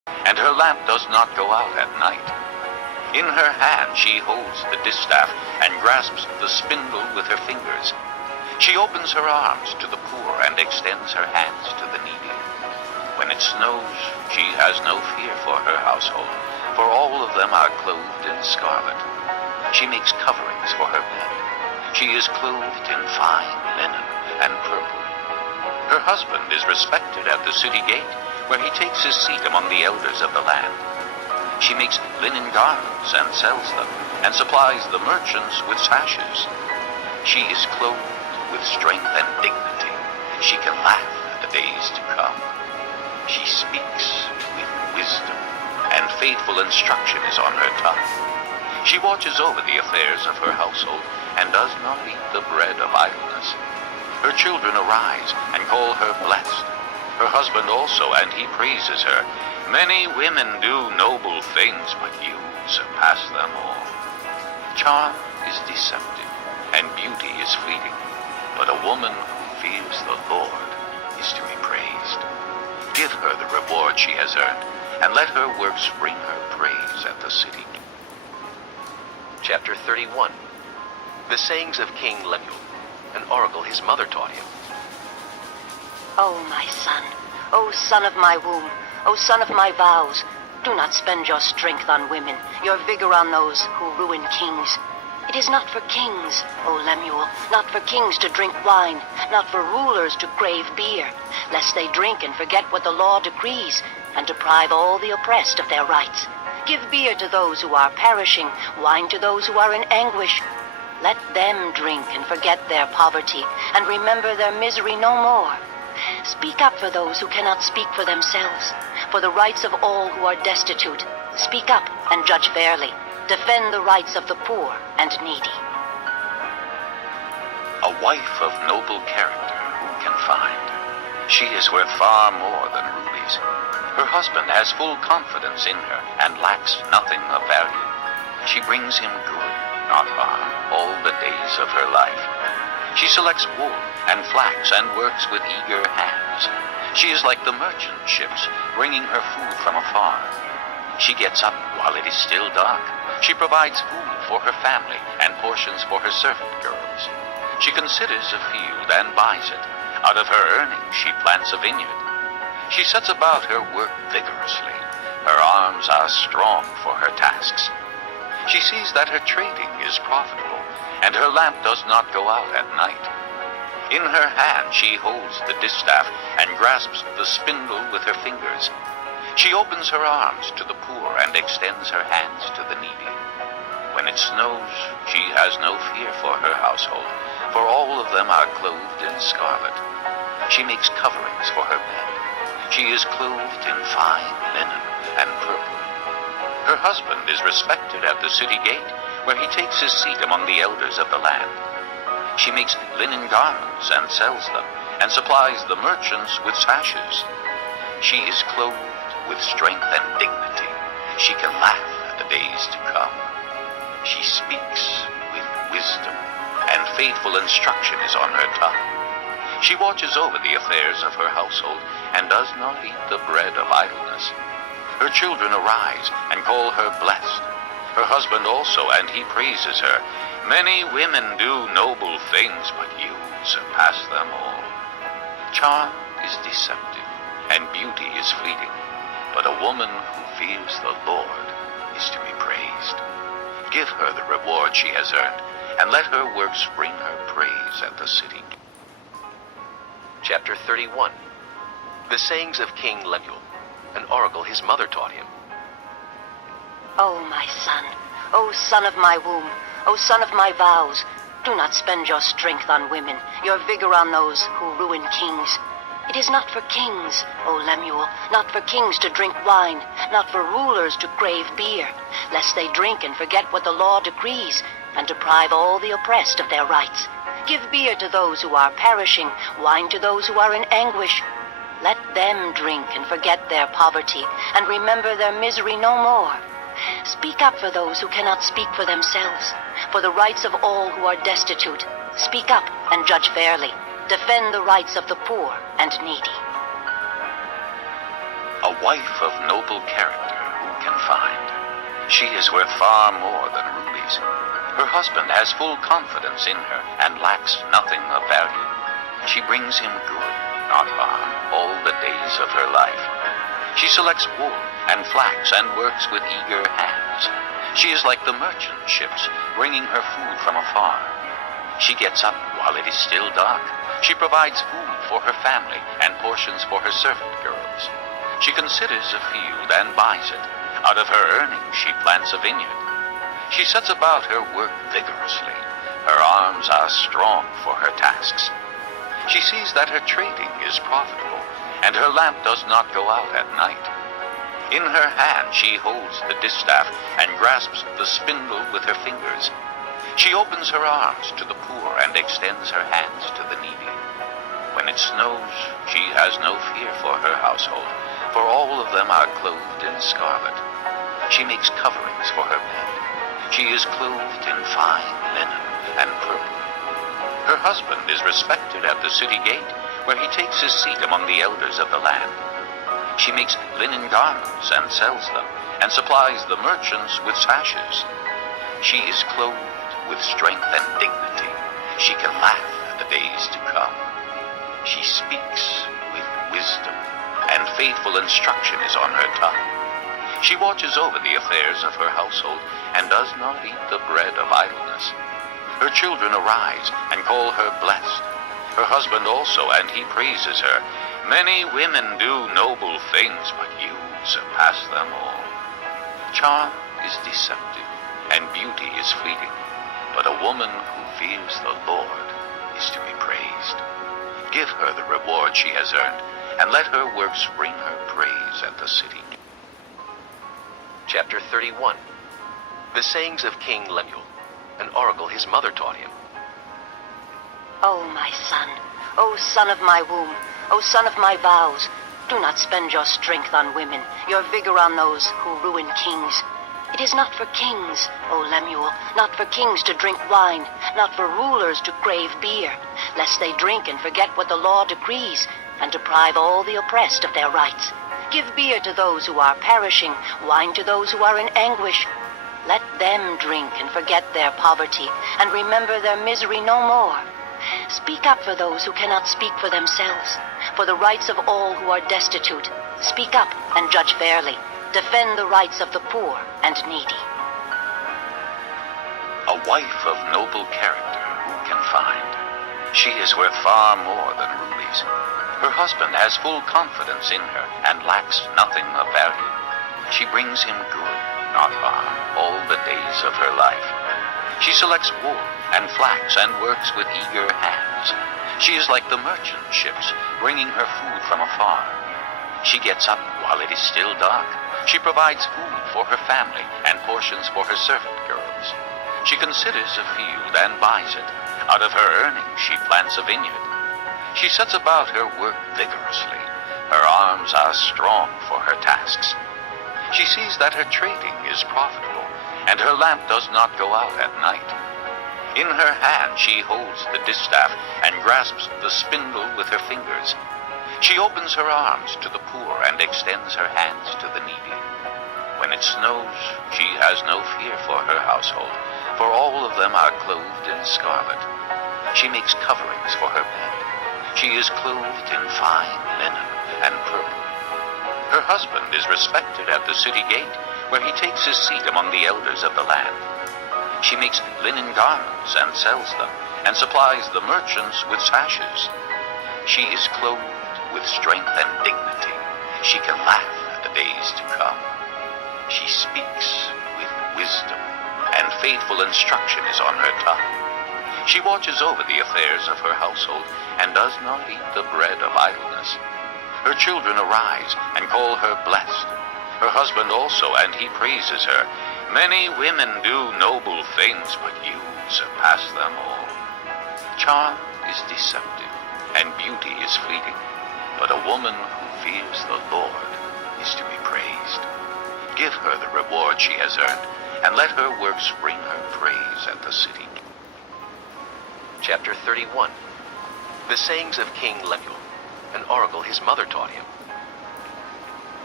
and her lamp does not go out at night. In her hand she holds the distaff and grasps the spindle with her fingers. She opens her arms to the poor and extends her hands to the needy. When it snows, she has no fear for her household, for all of them are clothed in scarlet. She makes coverings for her bed. She is clothed in fine linen and purple. Her husband is respected at the city gate, where he takes his seat among the elders of the land. She makes linen garments and sells them, and supplies the merchants with sashes. She is clothed with strength and dignity. She can laugh at the days to come. She speaks with wisdom, and faithful instruction is on her tongue. She watches over the affairs of her household, and does not eat the bread of idleness. Her children arise and call her blessed. Her husband also, and he praises her. Many women do noble things, but you surpass them all. Charm is deceptive, and beauty is fleeting, but a woman who fears the Lord is to be praised. Give her the reward she has earned, and let her works bring her praise at the city. Chapter 31. The sayings of King Lemuel, an oracle his mother taught him. O my son, O son of my womb, O son of my vows, do not spend your strength on women, your vigor on those who ruin kings. It is not for kings, O Lemuel, not for kings to drink wine, not for rulers to crave beer, lest they drink and forget what the law decrees, and deprive all the oppressed of their rights. Give beer to those who are perishing, wine to those who are in anguish. Let them drink and forget their poverty, and remember their misery no more. Speak up for those who cannot speak for themselves, for the rights of all who are destitute. Speak up and judge fairly. Defend the rights of the poor and needy. A wife of noble character who can find? She is worth far more than rubies. Her husband has full confidence in her and lacks nothing of value. She brings him good, not harm, all the days of her life. She selects wool and flax and works with eager hands. She is like the merchant ships, bringing her food from afar. She gets up while it is still dark. She provides food for her family and portions for her servant girls. She considers a field and buys it. Out of her earnings she plants a vineyard. She sets about her work vigorously. Her arms are strong for her tasks. She sees that her trading is profitable, and her lamp does not go out at night. In her hand she holds the distaff and grasps the spindle with her fingers. She opens her arms to the poor and extends her hands to the needy. When it snows, she has no fear for her household, for all of them are clothed in scarlet. She makes coverings for her bed. She is clothed in fine linen and purple. Her husband is respected at the city gate, where he takes his seat among the elders of the land. She makes linen garments and sells them, and supplies the merchants with sashes. She is clothed with strength and dignity. She can laugh at the days to come. She speaks with wisdom, and faithful instruction is on her tongue. She watches over the affairs of her household, and does not eat the bread of idleness. Her children arise and call her blessed. Her husband also, and he praises her. Many women do noble things, but you surpass them all. Charm is deceptive, and beauty is fleeting, but a woman who fears the Lord is to be praised. Give her the reward she has earned, and let her works bring her praise at the city. Chapter 31. The sayings of King Lemuel, an oracle his mother taught him. O my son, O son of my womb, O son of my vows, do not spend your strength on women, your vigor on those who ruin kings. It is not for kings, O Lemuel, not for kings to drink wine, not for rulers to crave beer, lest they drink and forget what the law decrees, and deprive all the oppressed of their rights. Give beer to those who are perishing, wine to those who are in anguish. Let them drink and forget their poverty, and remember their misery no more. Speak up for those who cannot speak for themselves, for the rights of all who are destitute. Speak up and judge fairly. Defend the rights of the poor and needy. A wife of noble character who can find. She is worth far more than rubies. Her husband has full confidence in her and lacks nothing of value. She brings him good, not harm, all the days of her life. She selects wool and flax and works with eager hands. She is like the merchant ships, bringing her food from afar. She gets up while it is still dark. She provides food for her family and portions for her servant girls. She considers a field and buys it. Out of her earnings she plants a vineyard. She sets about her work vigorously. Her arms are strong for her tasks. She sees that her trading is profitable, and her lamp does not go out at night. In her hand she holds the distaff and grasps the spindle with her fingers. She opens her arms to the poor and extends her hands to the needy. When it snows, she has no fear for her household, for all of them are clothed in scarlet. She makes coverings for her bed. She is clothed in fine linen and purple. Her husband is respected at the city gate, where he takes his seat among the elders of the land. She makes linen garments and sells them, and supplies the merchants with sashes. She is clothed with strength and dignity. She can laugh at the days to come. She speaks with wisdom, and faithful instruction is on her tongue. She watches over the affairs of her household, and does not eat the bread of idleness. Her children arise and call her blessed. Her husband also, and he praises her. Many women do noble things, but you surpass them all. Charm is deceptive, and beauty is fleeting, but a woman who fears the Lord is to be praised. Give her the reward she has earned, and let her works bring her praise at the city. Chapter 31. The sayings of King Lemuel, an oracle his mother taught him. O my son, O son of my womb, O son of my vows, do not spend your strength on women, your vigor on those who ruin kings. It is not for kings, O Lemuel, not for kings to drink wine, not for rulers to crave beer, lest they drink and forget what the law decrees, and deprive all the oppressed of their rights. Give beer to those who are perishing, wine to those who are in anguish. Let them drink and forget their poverty, and remember their misery no more. Speak up for those who cannot speak for themselves, for the rights of all who are destitute. Speak up and judge fairly. Defend the rights of the poor and needy. A wife of noble character who can find. She is worth far more than rubies. Her husband has full confidence in her and lacks nothing of value. She brings him good, not harm, all the days of her life. She selects wool and flax and works with eager hands. She is like the merchant ships, bringing her food from afar. She gets up while it is still dark. She provides food for her family and portions for her servant girls. She considers a field and buys it. Out of her earnings she plants a vineyard. She sets about her work vigorously. Her arms are strong for her tasks. She sees that her trading is profitable, and her lamp does not go out at night. In her hand she holds the distaff and grasps the spindle with her fingers. She opens her arms to the poor and extends her hands to the needy. When it snows, she has no fear for her household, for all of them are clothed in scarlet. She makes coverings for her bed. She is clothed in fine linen and purple. Her husband is respected at the city gate, where he takes his seat among the elders of the land. She makes linen garments and sells them, and supplies the merchants with sashes. She is clothed with strength and dignity. She can laugh at the days to come. She speaks with wisdom, and faithful instruction is on her tongue. She watches over the affairs of her household, and does not eat the bread of idleness. Her children arise and call her blessed. Her husband also, and he praises her. Many women do noble things, but you surpass them all. Charm is deceptive, and beauty is fleeting, but a woman who fears the Lord is to be praised. Give her the reward she has earned, and let her works bring her praise at the city. Chapter 31. The sayings of King Lemuel, an oracle his mother taught him.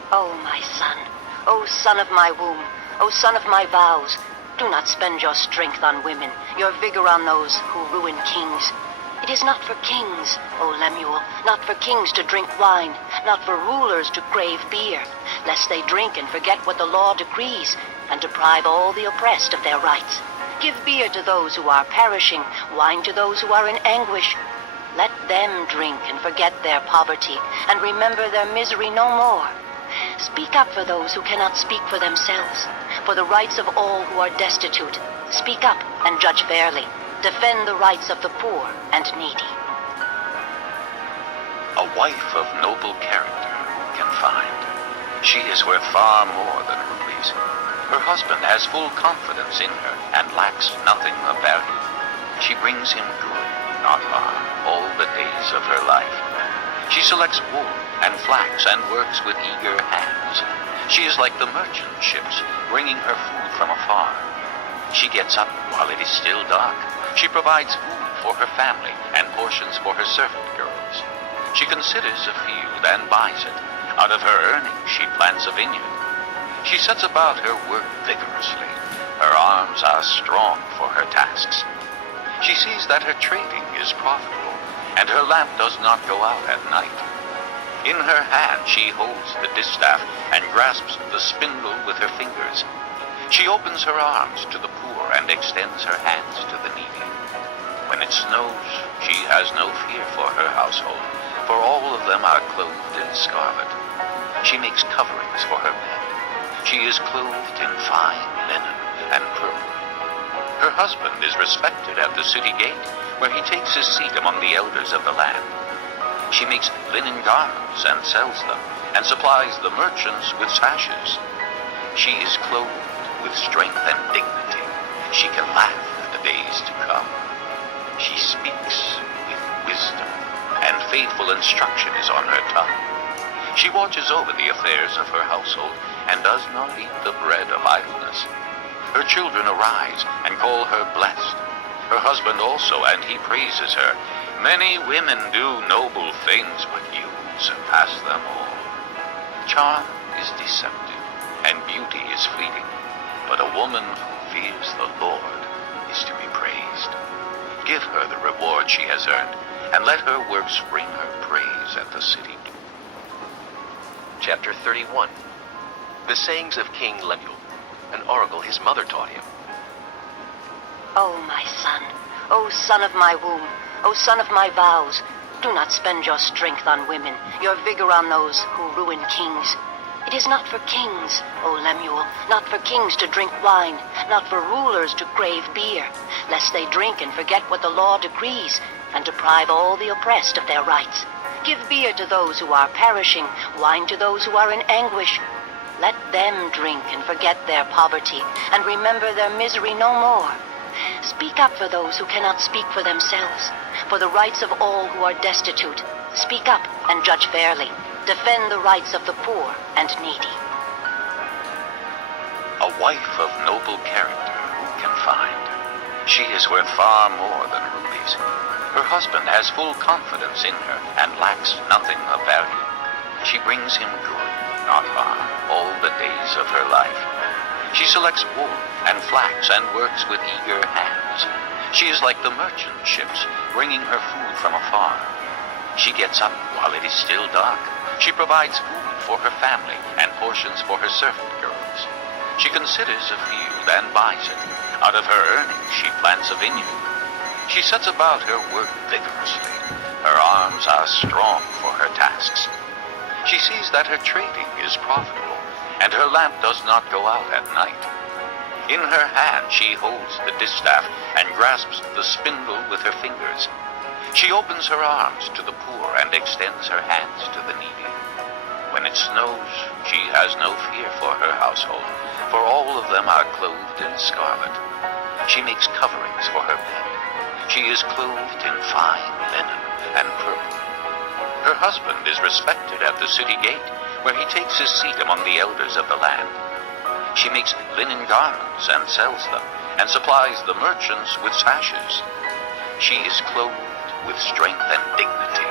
O my son, O son of my womb, O son of my vows, do not spend your strength on women, your vigor on those who ruin kings. It is not for kings, O Lemuel, not for kings to drink wine, not for rulers to crave beer, lest they drink and forget what the law decrees, and deprive all the oppressed of their rights. Give beer to those who are perishing, wine to those who are in anguish. Let them drink and forget their poverty, and remember their misery no more. Speak up for those who cannot speak for themselves, for the rights of all who are destitute. Speak up and judge fairly. Defend the rights of the poor and needy. A wife of noble character who can find. She is worth far more than rubies. Her husband has full confidence in her and lacks nothing of value. She brings him good, not harm, all the days of her life. She selects wool and flax and works with eager hands. She is like the merchant ships, bringing her food from afar. She gets up while it is still dark. She provides food for her family and portions for her servant girls. She considers a field and buys it. Out of her earnings she plants a vineyard. She sets about her work vigorously. Her arms are strong for her tasks. She sees that her trading is profitable, and her lamp does not go out at night. In her hand she holds the distaff and grasps the spindle with her fingers. She opens her arms to the poor and extends her hands to the needy. When it snows, she has no fear for her household, for all of them are clothed in scarlet. She makes coverings for her bed. She is clothed in fine linen and purple. Her husband is respected at the city gate, where he takes his seat among the elders of the land. She makes linen garments and sells them, and supplies the merchants with sashes. She is clothed with strength and dignity. She can laugh at the days to come. She speaks with wisdom, and faithful instruction is on her tongue. She watches over the affairs of her household, and does not eat the bread of idleness. Her children arise and call her blessed. Her husband also, and he praises her. Many women do noble things, but you surpass them all. Charm is deceptive, and beauty is fleeting, but a woman who fears the Lord is to be praised. Give her the reward she has earned, and let her works bring her praise at the city. Chapter 31. The sayings of King Lemuel, an oracle his mother taught him. O my son, O son of my womb, O son of my vows, do not spend your strength on women, your vigor on those who ruin kings. It is not for kings, O Lemuel, not for kings to drink wine, not for rulers to crave beer, lest they drink and forget what the law decrees, and deprive all the oppressed of their rights. Give beer to those who are perishing, wine to those who are in anguish. Let them drink and forget their poverty, and remember their misery no more. Speak up for those who cannot speak for themselves, for the rights of all who are destitute. Speak up and judge fairly. Defend the rights of the poor and needy. A wife of noble character who can find. She is worth far more than rubies. Her husband has full confidence in her and lacks nothing of value. She brings him good, not harm, all the days of her life. She selects wool and flax and works with eager hands. She is like the merchant ships, bringing her food from afar. She gets up while it is still dark. She provides food for her family and portions for her servant girls. She considers a field and buys it. Out of her earnings she plants a vineyard. She sets about her work vigorously. Her arms are strong for her tasks. She sees that her trading is profitable, and her lamp does not go out at night. In her hand she holds the distaff and grasps the spindle with her fingers. She opens her arms to the poor and extends her hands to the needy. When it snows, she has no fear for her household, for all of them are clothed in scarlet. She makes coverings for her bed. She is clothed in fine linen and purple. Her husband is respected at the city gate, where he takes his seat among the elders of the land. She makes linen garments and sells them, and supplies the merchants with sashes. She is clothed with strength and dignity.